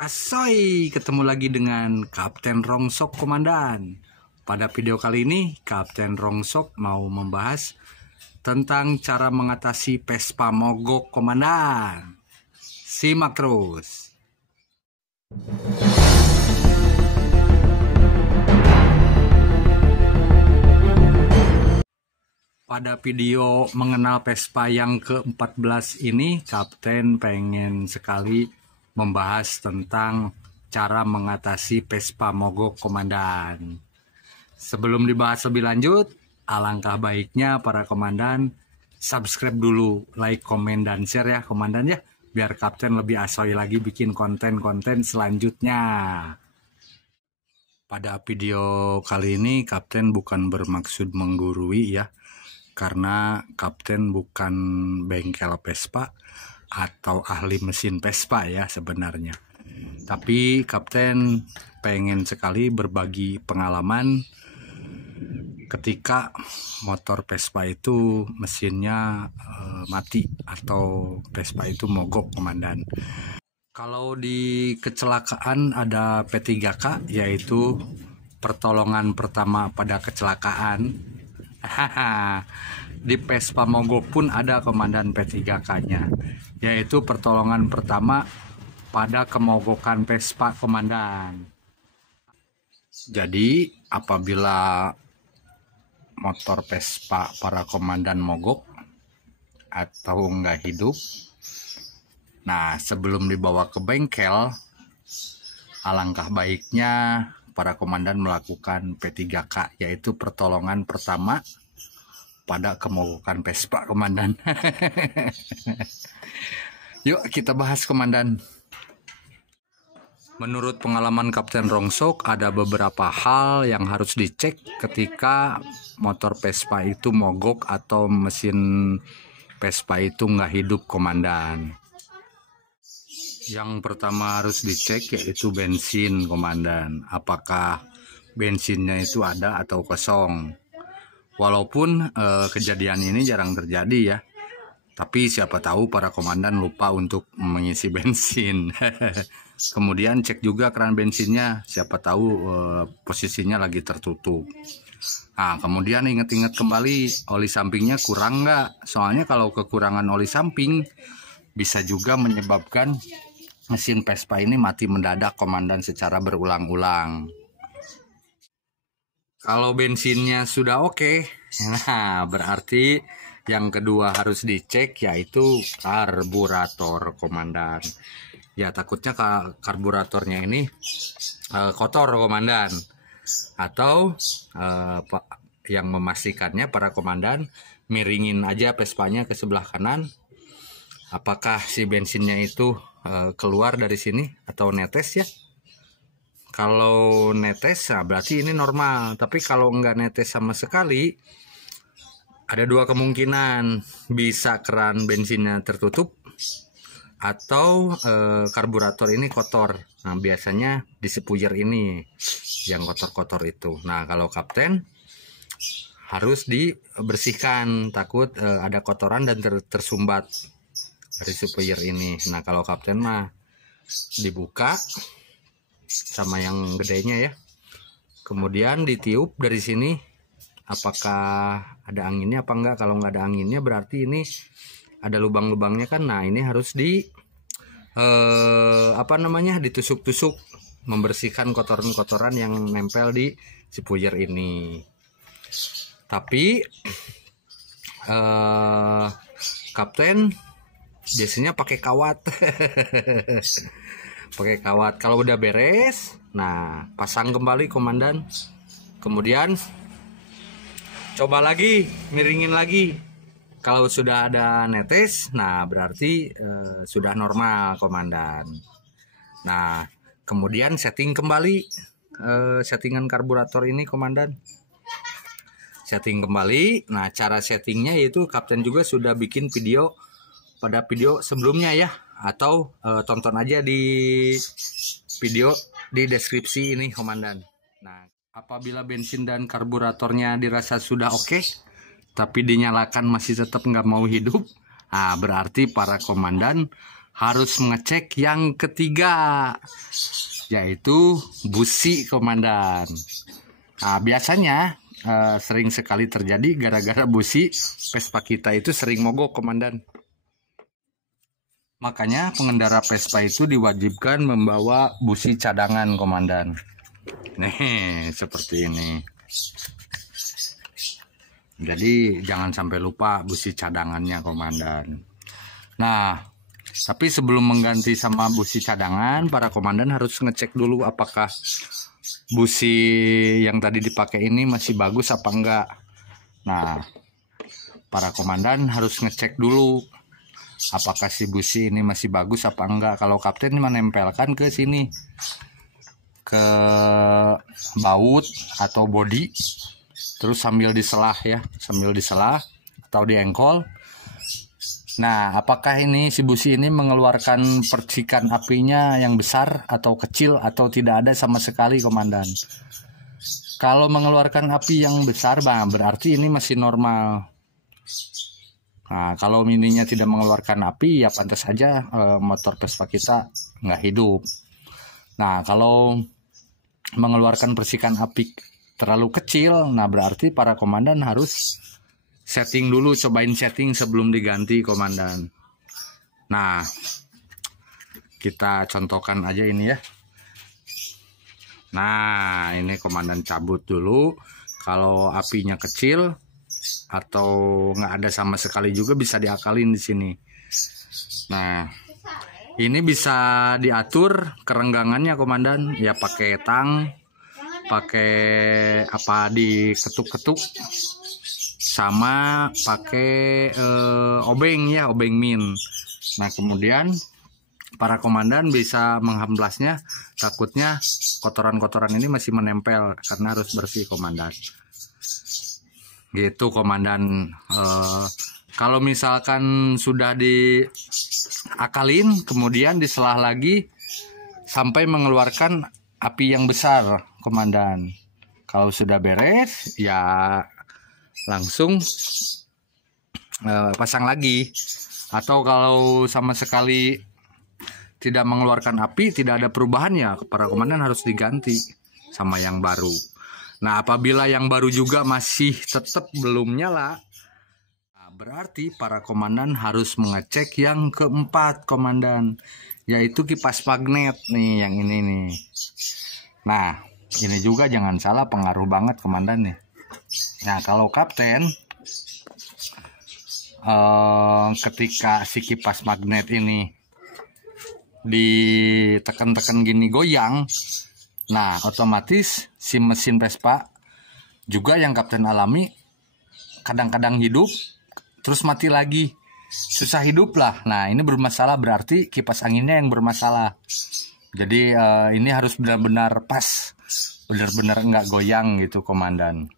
Asoy, ketemu lagi dengan Kapten Rongsok Komandan. Pada video kali ini, Kapten Rongsok mau membahas tentang cara mengatasi Vespa mogok Komandan. Simak terus. Pada video mengenal Vespa yang ke-14 ini, Kapten pengen sekali membahas tentang cara mengatasi Vespa mogok Komandan. Sebelum dibahas lebih lanjut, alangkah baiknya para komandan subscribe dulu, like, komen, dan share ya komandan ya, biar Kapten lebih asoy lagi bikin konten-konten selanjutnya. Pada video kali ini Kapten bukan bermaksud menggurui ya, karena Kapten bukan bengkel Vespa atau ahli mesin Vespa ya sebenarnya. Tapi Kapten pengen sekali berbagi pengalaman ketika motor Vespa itu mesinnya mati atau Vespa itu mogok komandan. Kalau di kecelakaan ada P3K, yaitu pertolongan pertama pada kecelakaan. Di Vespa mogok pun ada komandan P3K-nya, yaitu pertolongan pertama pada kemogokan Vespa komandan. Jadi apabila motor Vespa para komandan mogok atau nggak hidup, nah sebelum dibawa ke bengkel, alangkah baiknya para komandan melakukan P3K, yaitu pertolongan pertama pada kemogokan Vespa komandan. Yuk kita bahas komandan. Menurut pengalaman Kapten Rongsok, ada beberapa hal yang harus dicek ketika motor Vespa itu mogok atau mesin Vespa itu nggak hidup komandan. Yang pertama harus dicek yaitu bensin komandan. Apakah bensinnya itu ada atau kosong. Walaupun kejadian ini jarang terjadi ya, tapi siapa tahu para komandan lupa untuk mengisi bensin. Kemudian cek juga keran bensinnya, siapa tahu posisinya lagi tertutup. Nah, kemudian ingat-ingat kembali oli sampingnya kurang nggak? Soalnya kalau kekurangan oli samping bisa juga menyebabkan mesin Vespa ini mati mendadak komandan secara berulang-ulang. Kalau bensinnya sudah oke, nah berarti yang kedua harus dicek yaitu karburator komandan. Ya takutnya karburatornya ini kotor komandan, atau yang memastikannya para komandan miringin aja Vespanya ke sebelah kanan. Apakah si bensinnya itu keluar dari sini atau netes ya? Kalau netes nah berarti ini normal, tapi kalau enggak netes sama sekali, ada dua kemungkinan, bisa keran bensinnya tertutup atau karburator ini kotor. Nah biasanya di sepuyer ini yang kotor-kotor itu. Nah kalau Kapten harus dibersihkan, takut ada kotoran dan tersumbat dari sepuyer ini. Nah kalau Kapten mah dibuka sama yang gedenya ya, kemudian ditiup dari sini apakah ada anginnya apa enggak. Kalau nggak ada anginnya berarti ini ada lubang-lubangnya kan. Nah ini harus ditusuk-tusuk, membersihkan kotoran-kotoran yang nempel di sepuyer ini. Tapi Kapten biasanya pakai kawat. Pakai kawat. Kalau udah beres, nah pasang kembali komandan. Kemudian coba lagi, miringin lagi. Kalau sudah ada netes, nah berarti sudah normal komandan. Nah kemudian setting kembali settingan karburator ini komandan. Setting kembali. Nah cara settingnya yaitu Kapten juga sudah bikin video pada video sebelumnya ya, atau tonton aja di video di deskripsi ini komandan. Nah apabila bensin dan karburatornya dirasa sudah oke, tapi dinyalakan masih tetap nggak mau hidup, nah berarti para komandan harus mengecek yang ketiga, yaitu busi, komandan. Nah, biasanya sering sekali terjadi gara-gara busi Vespa kita itu sering mogok, komandan. Makanya pengendara Vespa itu diwajibkan membawa busi cadangan, komandan. Nih, seperti ini. Jadi jangan sampai lupa busi cadangannya, komandan. Nah, tapi sebelum mengganti sama busi cadangan, para komandan harus ngecek dulu apakah busi yang tadi dipakai ini masih bagus apa enggak. Nah, para komandan harus ngecek dulu apakah si busi ini masih bagus apa enggak. Kalau kapten menempelkan ke sini, ke baut atau bodi, terus sambil diselah ya, sambil diselah atau diengkol. Nah, apakah ini si busi ini mengeluarkan percikan apinya yang besar atau kecil atau tidak ada sama sekali, komandan? Kalau mengeluarkan api yang besar, bang, berarti ini masih normal. Nah, kalau ininya tidak mengeluarkan api, ya pantas saja motor Vespa kita nggak hidup. Nah, kalau mengeluarkan percikan api terlalu kecil, nah berarti para komandan harus setting dulu, cobain setting sebelum diganti, komandan. Nah, kita contohkan aja ini ya. Nah, ini komandan cabut dulu. Kalau apinya kecil atau nggak ada sama sekali juga bisa diakalin di sini. Nah, ini bisa diatur kerenggangannya, komandan. Ya pakai tang, pakai apa, diketuk-ketuk, sama pakai obeng ya, obeng min. Nah, kemudian para komandan bisa menghemplasnya, takutnya kotoran-kotoran ini masih menempel karena harus bersih, komandan. Gitu, komandan. Kalau misalkan sudah diakalin, kemudian diselah lagi sampai mengeluarkan api yang besar, komandan. Kalau sudah beres, ya langsung pasang lagi. Atau kalau sama sekali tidak mengeluarkan api, tidak ada perubahan, ya para komandan harus diganti sama yang baru. Nah, apabila yang baru juga masih tetap belum nyala, nah, berarti para komandan harus mengecek yang keempat, komandan, yaitu kipas magnet nih, yang ini nih. Nah, ini juga jangan salah, pengaruh banget, komandan nih. Nah, kalau kapten ketika si kipas magnet ini ditekan-tekan gini goyang, nah otomatis si mesin Vespa juga yang kapten alami kadang-kadang hidup terus mati lagi, susah hidup lah. Nah, ini bermasalah, berarti kipas anginnya yang bermasalah. Jadi ini harus benar-benar pas, benar-benar enggak goyang gitu, komandan.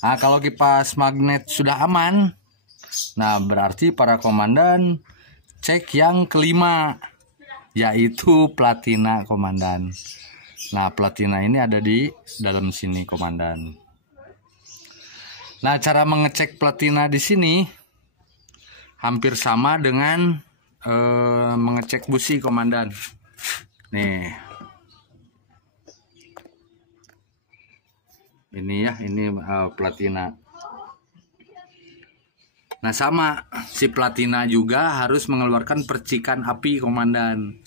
Nah, kalau kipas magnet sudah aman, nah berarti para komandan cek yang kelima, yaitu platina, komandan. Nah, platina ini ada di dalam sini, komandan. Nah, cara mengecek platina di sini hampir sama dengan mengecek busi, komandan. Nih, ini ya, ini platina. Nah, sama, si platina juga harus mengeluarkan percikan api, komandan.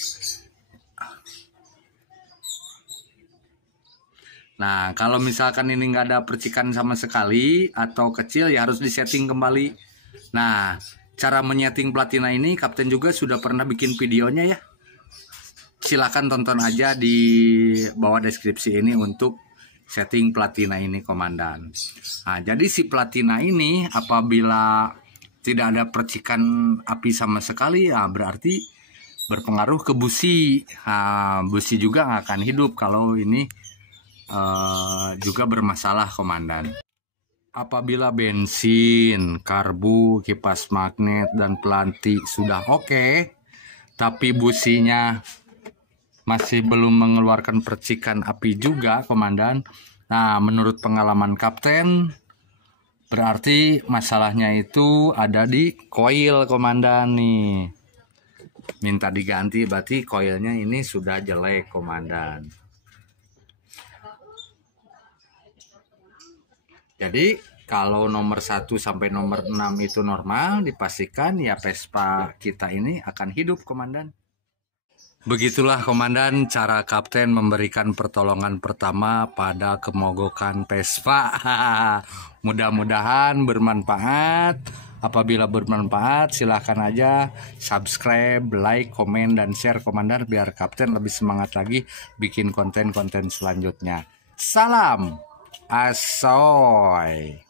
Nah, kalau misalkan ini nggak ada percikan sama sekali atau kecil, ya harus disetting kembali. Nah, cara menyeting platina ini kapten juga sudah pernah bikin videonya ya. Silahkan tonton aja di bawah deskripsi ini untuk setting platina ini, komandan. Nah, jadi si platina ini apabila tidak ada percikan api sama sekali, ya berarti berpengaruh ke busi. Nah, busi juga nggak akan hidup kalau ini juga bermasalah, komandan. Apabila bensin, karbu, kipas magnet, dan pelanti sudah oke, tapi businya masih belum mengeluarkan percikan api juga, komandan. Nah, menurut pengalaman kapten, berarti masalahnya itu ada di koil, komandan nih. minta diganti, berarti koilnya ini sudah jelek komandan. Jadi kalau nomor 1 sampai nomor 6 itu normal, dipastikan ya Vespa kita ini akan hidup komandan. Begitulah komandan cara kapten memberikan pertolongan pertama pada kemogokan Vespa. Mudah-mudahan bermanfaat. Apabila bermanfaat silahkan aja subscribe, like, komen, dan share komandan biar kapten lebih semangat lagi bikin konten-konten selanjutnya. Salam asoy.